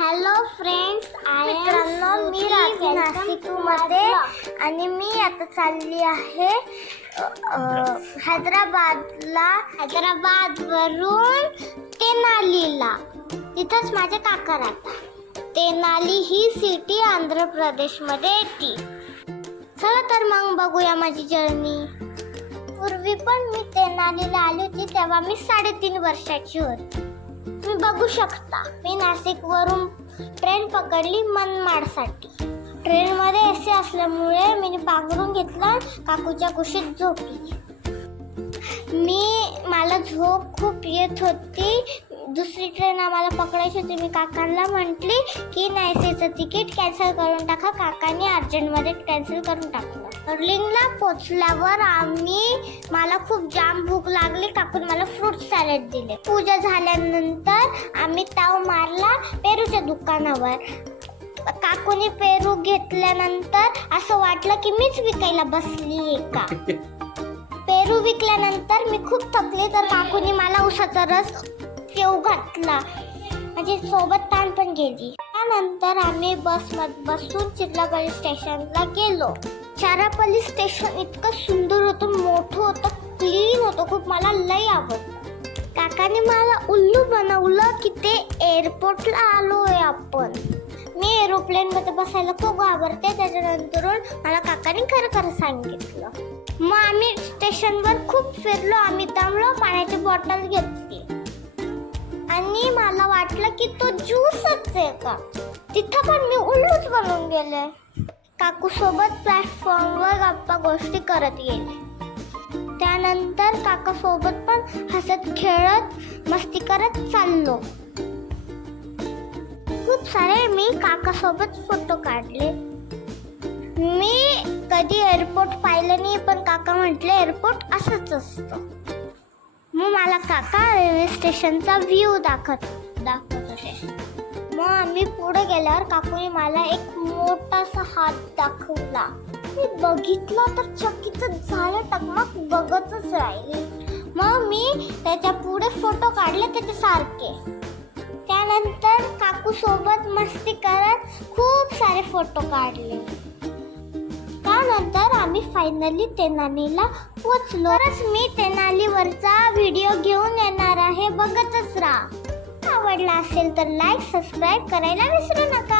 Hello friends, मित्रांनो, मी राहते नाशिकमध्ये आणि मी आता चालली आहे हैदराबादवरून तेनालीला. तिथंच माझे काका राहतात. तेनाली ही सिटी आंध्र प्रदेशमध्ये येते. चला तर मग बघूया माझी जर्नी. पूर्वी पण मी तेनालीला आली होती, तेव्हा मी 3.5 वर्षाची होती. तुम्ही बघू शकता, मी नाशिकवरून ट्रेन पकडली मनमाडसाठी. ट्रेनमध्ये एसी असल्यामुळे मी पांघरून घेतलं, काकूच्या कुशीत झोपली. मला झोप खूप येत होती. दुसरी ट्रेन आम्हाला पकडायची होती. मी काकांना म्हटली की नाही, एसीचं तिकीट कॅन्सल करून टाका. काकांनी अर्जंटमध्ये कॅन्सल करून टाकलं. अर्लिंगला पोचल्यावर मला खूप जाम भूक लागली. काकून मला फ्रूट सॅलड दिले. पूजा झाल्यानंतर आम्ही ताव मारला पेरूच्या दुकानावर. काकूने पेरू घेतल्यानंतर असं वाटलं की मीच विकायला बसली का. पेरू विकल्यानंतर मी खूप थकले, तर काकूने मला उसाचा रस पेऊ घातला. माझी सोबत ताण पण गेली. त्यानंतर आम्ही बसमध्ये बसून चिरलापल्ली स्टेशनला गेलो. चारापल्ली स्टेशन इतकं सुंदर होतं, मोठं होतं, क्लीन होतं, खूप मला लई आवडलं. काकाने मला उल्लू बनवलं की ते एअरपोर्टला आलोय आपण. मी एरोप्लेनमध्ये बसायला खूप घाबरते. त्याच्यानंतर मला काकाने खरं सांगितलं. मग आम्ही स्टेशनवर खूप फिरलो. आम्ही दमलो, पाण्याची बॉटल घेतली आणि मला वाटलं की तो ज्यूसच आहे का. तिथं पण मी उल्लूच बनून गेले. काकू सोबत प्लॅटफॉर्मवर गप्पा गोष्टी करत गेले. त्यानंतर काका सोबत पण हसत खेळत मस्ती करत चाललो. खूप सारे मी काका सोबत फोटो काढले. मी कधी एअरपोर्ट पाहिलं नाही, पण काका म्हटले एअरपोर्ट असंच असतं. मग मला काका रेल्वे स्टेशनचा व्ह्यू दाखवत होते. मग आम्ही पुढे गेल्यावर काकूने मला एक मोठासा हात दाखवला. मी बघितलं तर चकित झालं, टकमक बघतच राहिली. मग मी त्याच्या पुढे फोटो काढले त्याच्यासारखे. त्यानंतर काकू सोबत मस्ती करत खूप सारे फोटो काढले. त्यानंतर आम्ही फायनली तेनालीला पोचलो. तरच मी तेनालीवरचा व्हिडिओ घेऊन येणार आहे, बघतच राहा. आवडला असेल तर लाईक सबस्क्राईब करायला विसरू नका.